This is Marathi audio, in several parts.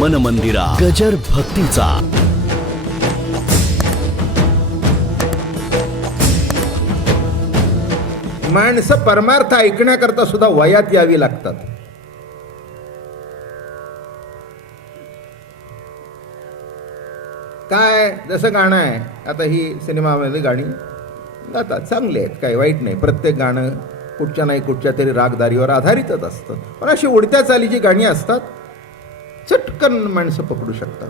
मन मंदिरा गजर भक्तीचा. माणसं परमार्थ ऐकण्याकरता सुद्धा वयात यावी लागतात. काय जसं गाणं आहे, आता ही सिनेमामध्ये गाणी गातात, चांगली आहेत, काही वाईट नाही. प्रत्येक गाणं कुठच्या नाही कुठच्या तरी रागदारीवर आधारितच असतं. पण अशी उडत्या चालीची गाणी असतात, चटकन माणसं पकडू शकतात.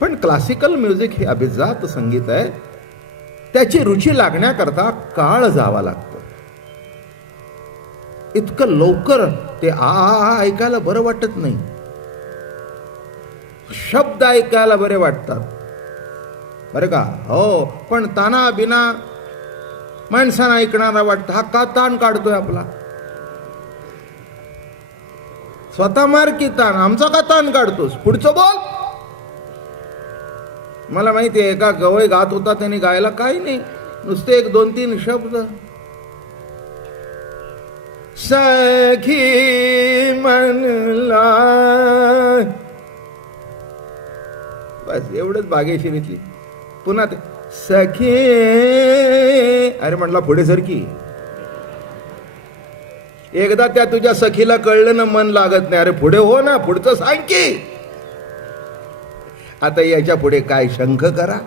पण क्लासिकल म्युझिक हे अभिजात संगीत आहे, त्याची रुची लागण्याकरता काळ जावा लागतो. इतकं लवकर ते आ ऐकायला बरं वाटत नाही. शब्द ऐकायला बरे वाटतात बरं का, हो. पण ताना बिना माणसानं ऐकणारा वाटतं. हा का ताण काढतोय आपला? स्वतः मार की ताण, आमचा का ताण काढतोस? पुढचं बोल. मला माहिती आहे, एका गवई गात होता, त्याने गायला काही नाही, नुसते 1-2-3 शब्द. सखी म्हणला, बस एवढंच बागेशिरीतली. पुन्हा ते सखी, अरे म्हटला पुढे सरकी. एकदा त्या तुझ्या सखीला कळलं ना, मन लागत नाही. अरे पुढे हो ना, पुढचं सांग की. आता याच्या पुढे काय शंख करा?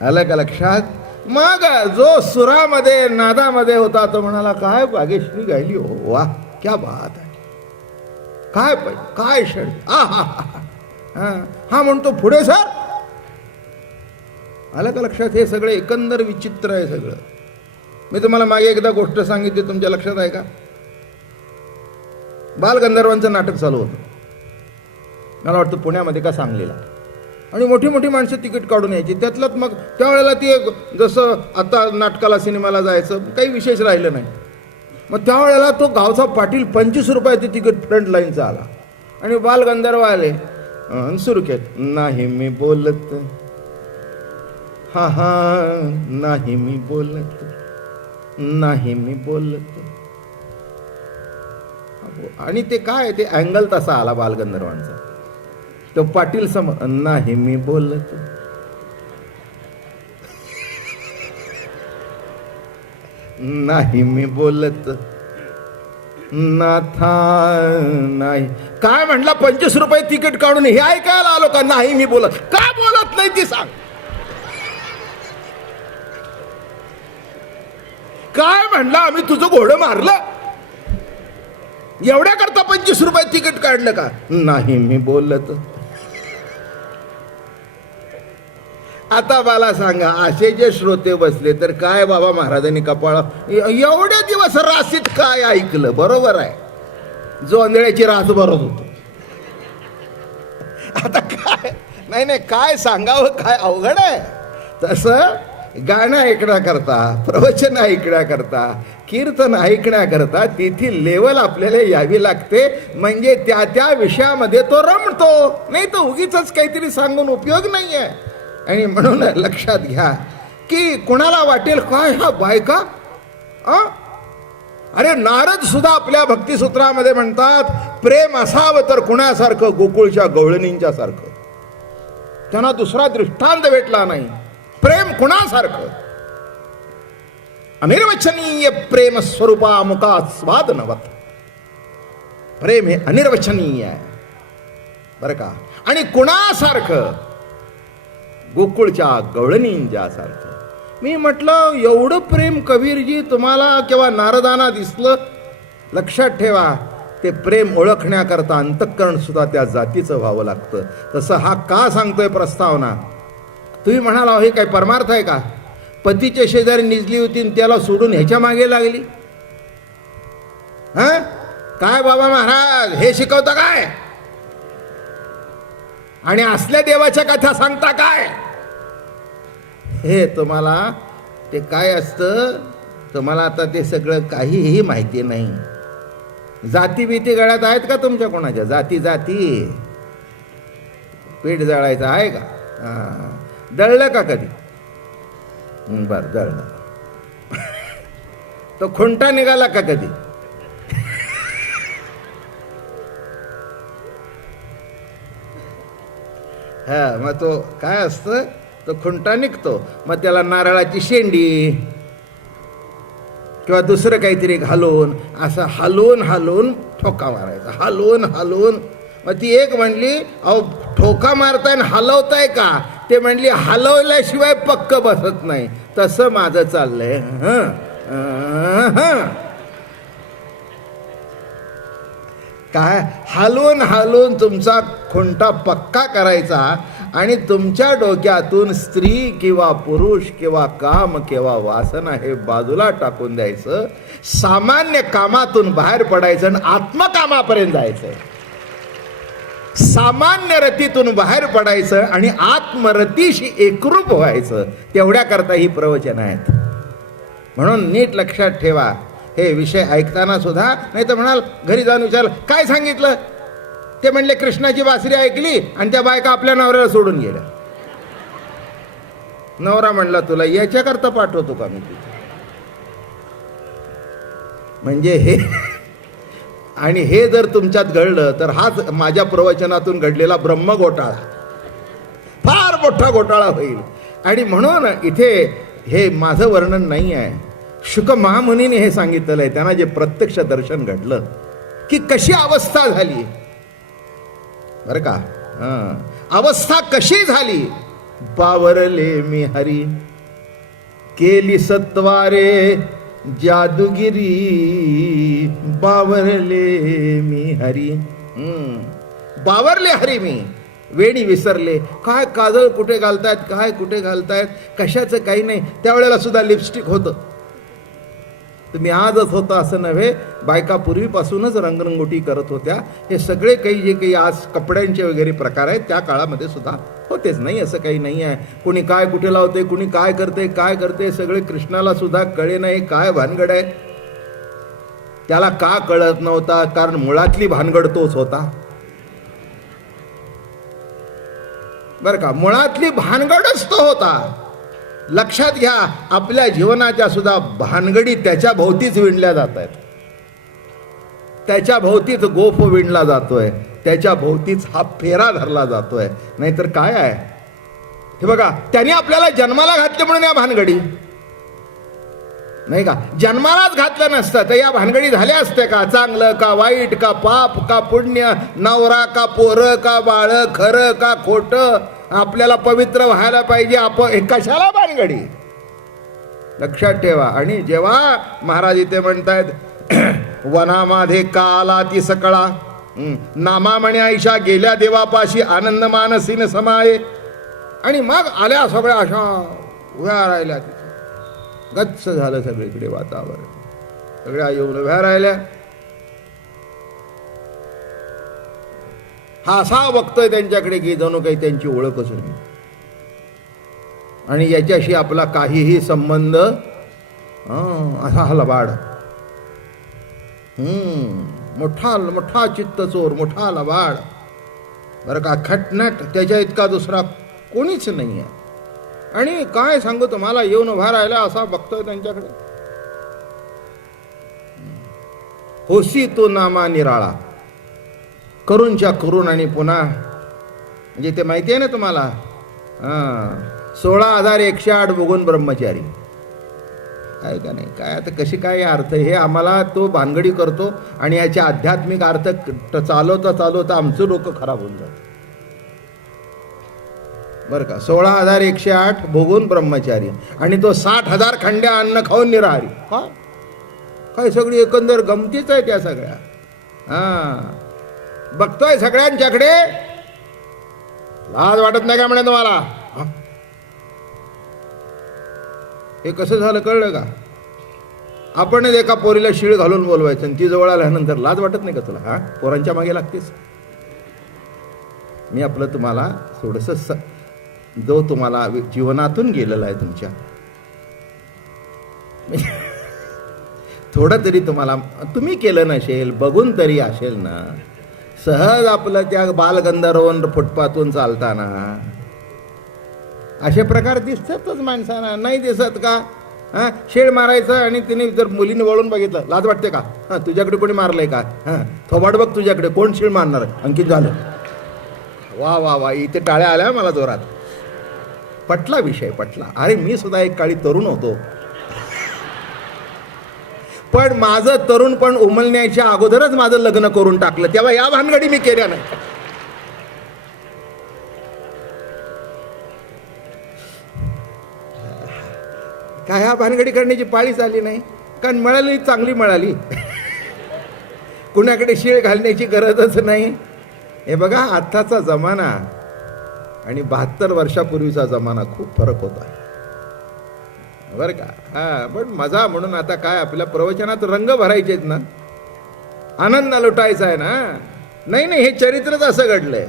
आलं का लक्षात? मग जो सुरामध्ये नादामध्ये होता तो म्हणाला, काय बागेश्री गायली हो, वा क्या बात आहे, काय काय क्षण. हा म्हणतो पुढे सर. आलं का लक्षात? हे सगळं एकंदर विचित्र आहे सगळं. मी तुम्हाला मागे एकदा गोष्ट सांगितली, तुमच्या लक्षात आहे का? बालगंधर्वांचं नाटक चालू होतं, मला वाटतं पुण्यामध्ये का सांगलीला. आणि मोठी मोठी माणसं तिकीट काढून यायची. त्यातलंच मग त्यावेळेला ती जसं आता नाटकाला सिनेमाला जायचं काही विशेष राहिलं नाही. मग त्यावेळेला तो गावचा पाटील 25 रुपयाचे तिकीट फ्रंट लाईनचा आला. आणि बालगंधर्व आले, सुरू केलं, नाही मी बोलत, हा हा नाही मी बोलत, नाही मी बोलत. आणि ते काय, ते अँगल तसा आला बालगंधर्वांचा. तो पाटील नाही मी बोलत, नाही मी बोलत नाथा नाही. काय म्हणला, 25 रुपये तिकीट काढून हे ऐकायला आलो का? नाही मी बोलत. का बोलत नाही ती सांग. काय म्हणला, आम्ही तुझं घोडं मारलं, एवढ्या करता 25 रुपये तिकीट काढलं का? नाही मी बोलत. आता मला सांगा, असे जे श्रोते बसले तर काय बाबा महाराजांनी कपाळ एवढे दिवस राशीत काय ऐकलं? बरोबर आहे, जोंधळ्याची रास भरत होतो. आता काय नाही नाही काय सांगावं, काय अवघड आहे. तसं गाणं ऐकण्याकरता, प्रवचन ऐकण्याकरता, कीर्तन ऐकण्याकरता तेथील लेवल आपल्याला यावी लागते. म्हणजे त्या त्या विषयामध्ये तो रमतो. नाही तर उगीच काहीतरी सांगून उपयोग नाही आहे. आणि म्हणून लक्षात घ्या की कुणाला वाटेल काय हा बायका. अरे नारद सुद्धा आपल्या भक्तिसूत्रामध्ये म्हणतात, प्रेम असावं तर कुणासारखं, गोकुळच्या गवळणींच्या सारखं. त्यांना दुसरा दृष्टांत भेटला नाही. प्रेम कुणासारखं? अनिर्वचनीय प्रेम स्वरूपा मुका स्वाद नवत. प्रेम हे अनिर्वचनीय आहे बरं का. आणि कुणासारखं? गोकुळच्या गवळणींच्या सारखं. मी म्हटलं, एवढं प्रेम कबीरजी तुम्हाला किंवा नारदांना दिसलं? लक्षात ठेवा, ते प्रेम ओळखण्याकरता अंतःकरण सुद्धा त्या जातीचं व्हावं लागतं. तसं हा का सांगतोय प्रस्तावना? तुम्ही म्हणाला, हे काय परमार्थ आहे का? पतीच्या शेजारी निजली होती आणि त्याला सोडून ह्याच्या मागे लागली. काय बाबा महाराज हे शिकवता काय? आणि असल्या देवाच्या कथा सांगता काय? हे तुम्हाला ते काय असतं, तुम्हाला आता ते सगळं काहीही माहिती नाही. जाती भीती गळ्यात आहेत का तुमच्या कोणाच्या? जाती जाती पीठ जळायचं आहे का? दळलं का कधी? बरं दळलं. तो खुंटा निघाला का कधी? हा, मग तो काय असतं, तो खुंटा निघतो, मग त्याला नारळाची शेंडी किंवा दुसरं काहीतरी घालून असं हलवून हलवून ठोका मारायचा, हलवून हलवून. मग ती एक म्हणली, अहो ठोका मारताय आणि हलवताय का? ते म्हणली हलवल्याशिवाय पक्क बसत नाही. तसं माझं चाललंय. काय हलवून हलवून तुमचा खुंटा पक्का करायचा आणि तुमच्या डोक्यातून स्त्री किंवा पुरुष किंवा काम किंवा वासना हे बाजूला टाकून द्यायचं. सामान्य कामातून बाहेर पडायचं आणि आत्मकामापर्यंत जायचंय. सामान्य रतीतून बाहेर पडायचं आणि आत्मरतीशी एकरूप व्हायचं. तेवढ्या करता ही प्रवचन आहेत. म्हणून नीट लक्षात ठेवा, हे विषय ऐकताना सुद्धा. नाही तर म्हणाल घरी जाऊन विचार काय सांगितलं, ते म्हणले कृष्णाची बासरी ऐकली आणि त्या बायका आपल्या नवऱ्याला सोडून गेल्या. नवरा म्हणला तुला याच्याकरता पाठवतो का मी तिथे? म्हणजे हे आणि हे जर तुमच्यात घडलं तर हाच माझ्या प्रवचनातून घडलेला ब्रह्म घोटाळा, फार मोठा घोटाळा होईल. आणि म्हणून इथे हे माझं वर्णन नाही आहे, शुक महामुनीने हे सांगितलेलं आहे. त्यांना जे प्रत्यक्ष दर्शन घडलं की कशी अवस्था झाली, बरं का, अवस्था कशी झाली. बावरले मी हरी केली सत्वारे जादूगिरी, बावरले मी हरी. बावरले हरी मी, वेणी विसरले. काय काजळ कुठे घालतायत, काय कुठे घालतायत, कशाचं काही नाही. त्यावेळेला सुद्धा लिपस्टिक होतं. तुम्ही आजच होता असं नव्हे, बायका पूर्वीपासूनच रंगरंगोटी करत होत्या. हे सगळे काही जे काही आज कपड्यांचे वगैरे प्रकार आहेत त्या काळामध्ये सुद्धा होतेच. नाही असं काही नाही आहे. कोणी काय कुठे लावते, कुणी काय करते सगळे कृष्णाला सुद्धा कळे नाही काय भानगड आहे. त्याला का कळत नव्हता, कारण मुळातली भानगड तोच होता. बरं का, मुळातली भानगडच तो होता. लक्षात घ्या, आपल्या जीवनाच्या सुद्धा भानगडी त्याच्या भोवतीच विणल्या जात आहेत. त्याच्या भोवतीच गोफ विणला जातोय, त्याच्या भोवतीच हा फेरा धरला जातोय. नाहीतर काय आहे हे बघा, त्याने आपल्याला जन्माला घातले म्हणून या भानगडी, नाही का, जन्मालाच घातलं नसतं तर या भानगडी झाल्या असत्या का? चांगलं का वाईट, का पाप का पुण्य, नवरा का पोरं का बाळ, खरं का खोटं, आपल्याला पवित्र व्हायला पाहिजे. हे कशाला भानगडी, लक्षात ठेवा. आणि जेव्हा महाराज इथे म्हणतायत वनामध्ये का आला ती सकळा, नामा म्हणे आईशा गेल्या देवापाशी आनंद मानसीन समाये. आणि मग आल्या सगळ्या अशा उभ्या राहिल्या, गच्च झालं सगळीकडे वातावरण, सगळ्या येऊन उभ्या राहिल्या. हा असा बघतोय त्यांच्याकडे की जणू काही त्यांची ओळखच नाही आणि याच्याशी आपला काहीही संबंध. असा हा लबाड, मोठा मोठा चित्तचोर, मोठा लबाड, बरं का, खटनट, त्याच्या इतका दुसरा कोणीच नाही आहे. आणि काय सांगू तुम्हाला, येऊन उभा राहिला असा बघतोय त्यांच्याकडे. होसी तो नामा निराळा, करूनच्या करून आणि पुन्हा, म्हणजे ते माहिती आहे ना तुम्हाला, 16,108 बघून ब्रह्मचारी आहे का नाही. काय आता कशी काय अर्थ, हे आम्हाला तो भानगडी करतो आणि याचे आध्यात्मिक अर्थ चालवता आमचं डोकं खराब होऊन जातं. बरं का, 16,108 भोगून ब्रह्मचारी आणि तो 60,000 खंड्या अन्न खाऊन निराहारी. काय सगळी एकंदर गमतीच आहे त्या सगळ्या. बघतोय सगळ्यांच्याकडे, लाज वाटत नाही का म्हणे तुम्हाला? हे कसं झालं कळलं का? आपण एका पोरीला शिळ घालून बोलवायचं आणि ती जवळ आल्यानंतर लाज वाटत नाही का तुला? पोरांच्या मागे लागतेस. मी आपलं तुम्हाला थोडस जो तुम्हाला जीवनातून गेलेला आहे तुमच्या, थोडं तरी तुम्हाला तुम्ही केलं नसेल, बघून तरी असेल ना. सहज आपलं त्या बालगंधर्वन फुटपाथून चालताना असे प्रकार दिसतातच माणसांना, नाही दिसत का? शेळ मारायचं आणि तिने जर मुलीने वळून बघितलं, लाज वाटते का? तुझ्याकडे कोणी मारलंय का? थोबाड बघ तुझ्याकडे, कोण शेळ मारणार? अंकित झालं. वा वा वा, इथे टाळ्या आल्या मला जोरात. पटला विषय, पटला. अरे मी सुद्धा एक काळी तरुण होतो, पण माझं तरुण पण उमलण्याच्या अगोदरच माझं लग्न करून टाकलं, तेव्हा या भानगडी मी केल्या नाही. काय ह्या भानगडी करण्याची पाळीच आली नाही, कारण मिळाली चांगली मिळाली. कुणाकडे शीळ घालण्याची गरजच नाही. हे बघा, आत्ताचा जमाना आणि 72 वर्षापूर्वीचा जमाना खूप फरक होता बरं का. हा, पण मजा म्हणून आता काय, आपल्या प्रवचनात रंग भरायचेत ना, आनंद लुटायचा आहे ना. नाही नाही, हे चरित्रच असं घडलंय.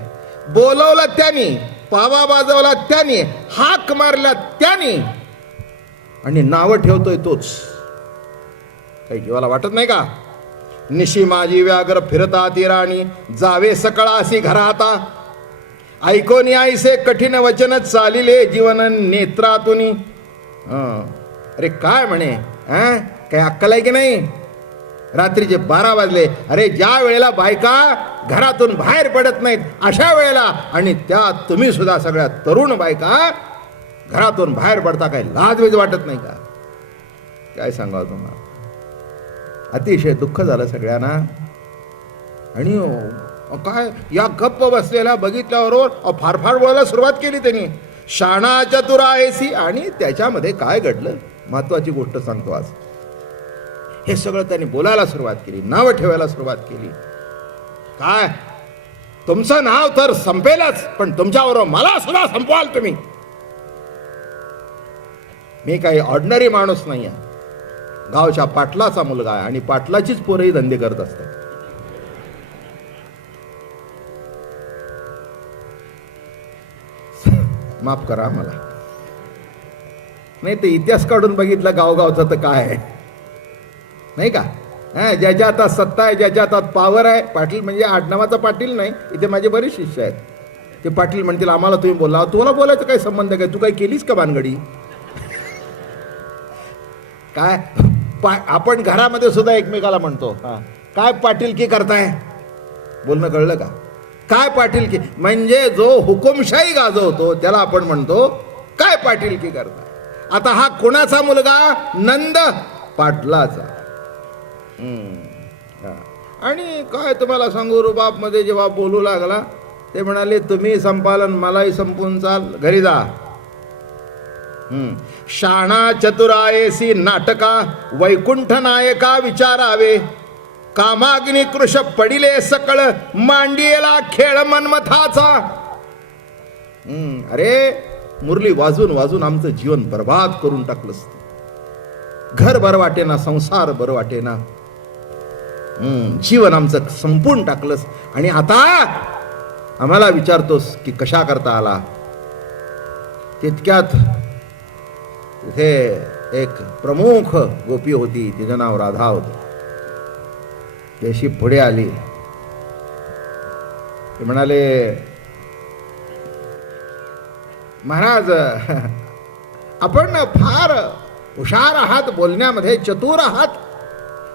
बोलवलं त्यानी, पावा वाजवला त्यानी, हाक मारला त्यानी, आणि नावं ठेवतोय तोच. काही जीवाला वाटत नाही का? निशी माझी व्याघ्र फिरता तिराणी, जावे सकळासी घराता, ऐकोनी आईसे कठीण वचन चालिले जीवन नेत्रातुनी. अरे काय म्हणे, काही अक्कल आहे की नाही? रात्रीचे 12 वाजले. अरे ज्या वेळेला बायका घरातून बाहेर पडत नाहीत अशा वेळेला, आणि त्यात तुम्ही सुद्धा सगळ्या तरुण बायका घरातून बाहेर पडता, काय लाजवेज वाटत नाही का? काय सांगावं तुम्हाला, अतिशय दुःख झालं सगळ्यांना. आणि काय या गप्प बसलेला बघितल्याबरोबर फार फार बोलायला सुरुवात केली त्यांनी. शाणा चतुर आहेसी. आणि त्याच्यामध्ये काय घडलं, महत्वाची गोष्ट सांगतो आज. हे सगळं त्यांनी बोलायला सुरुवात केली, नावं ठेवायला सुरुवात केली. काय, तुमचं नाव तर संपेलच, पण तुमच्याबरोबर मला सुद्धा संपवाल तुम्ही. मी काही ऑर्डिनरी माणूस नाही आहे, गावच्या पाटलाचा मुलगा आहे, आणि पाटलाचीच पोरही धंदे करत असतात. माफ करा मला, नाही ते इतिहास काढून बघितलं गावगावचा तर काय आहे नाही का. ज्याच्या हातात सत्ता आहे, ज्याच्या हातात पॉवर आहे. पाटील म्हणजे आडनावाचा पाटील नाही, इथे माझे बरेच शिष्य आहेत. ते पाटील म्हणतील आम्हाला तुम्ही बोला, तुला बोलायचं काय संबंध काय, तू काय केलीस का भानगडी? काय आपण घरामध्ये सुद्धा एकमेकाला म्हणतो, काय पाटीलकी करताय, बोलणं कळलं का? काय पाटीलकी म्हणजे जो हुकुमशाही गाजवतो त्याला आपण म्हणतो काय पाटीलकी करताय. आता हा कोणाचा मुलगा? नंद पाटलाचा. आणि काय तुम्हाला सांगू, रुबाब मध्ये जेव्हा बोलू लागला ते म्हणाले तुम्ही संपालन, मलाही संपून चाल, घरी जा. शाणा चतुरायसी नाटका, वैकुंठ नायका विचारावे, कामाग्नी कृश पडिले सकळ, मांडियेला खेळ मनमथाचा. अरे मुरली वाजून वाजून आमचं जीवन बर्बाद करून टाकलंस. घर बरं वाटेना, संसार बरं वाटेना, जीवन आमचं संपून टाकलंस. आणि आता आम्हाला विचारतोस की कशा करता आला. तितक्यात तिथे एक प्रमुख गोपी होती, तिचं नाव राधा होतं. ती अशी पुढे आली. ते म्हणाले महाराज, आपण फार हुशार आहात, बोलण्यामध्ये चतुर आहात,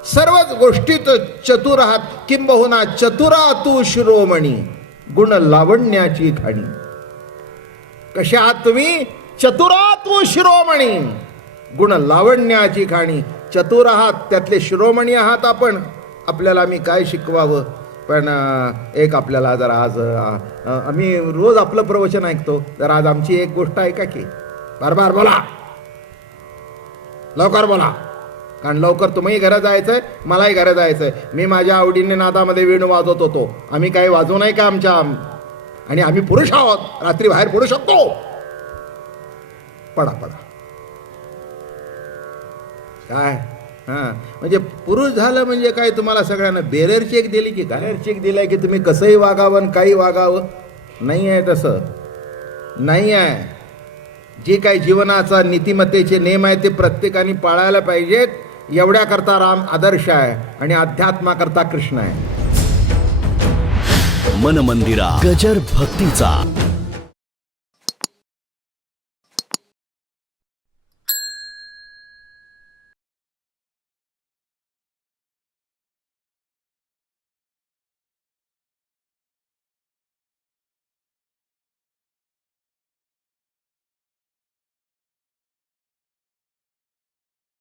सर्वच गोष्टीत चतुर आहात, किंबहुना चतुरा तू शिरोमणी, गुण लावण्याची खाणी. कसे आहात तुम्ही? चतुरा तू शिरोमणी, गुण लावण्याची खाणी. चतुर आहात, त्यातले शिरोमणी आहात आपण. आपल्याला मी काय शिकवावं, पण एक आपल्याला जर आज आम्ही रोज आपलं प्रवचन ऐकतो, तर आज आमची एक गोष्ट ऐका की. बार बोला, लवकर बोला, कारण लवकर तुम्ही घरात जायचंय, मलाही घरात जायचंय. मी माझ्या आवडीने नादामध्ये वेणू वाजवत होतो. आम्ही काही वाजवू नाही का आमच्या, आणि आम्ही पुरुष आहोत, रात्री बाहेर पडू शकतो. पडा काय. म्हणजे पुरुष झालं म्हणजे काय, तुम्हाला सगळ्यांना बेरेर चेक दिली की काय? चेक दिलाय की तुम्ही कसंही वागावं, काही वागावं? नाही आहे, तसं नाही आहे. जे काही जीवनाचा नीतिमत्तेचे नियम आहेत ते प्रत्येकाने पाळायला पाहिजेत. एवढ्याकरता राम आदर्श आहे, आणि अध्यात्माकरता कृष्ण आहे. मन मंदिरा गजर भक्तीचा.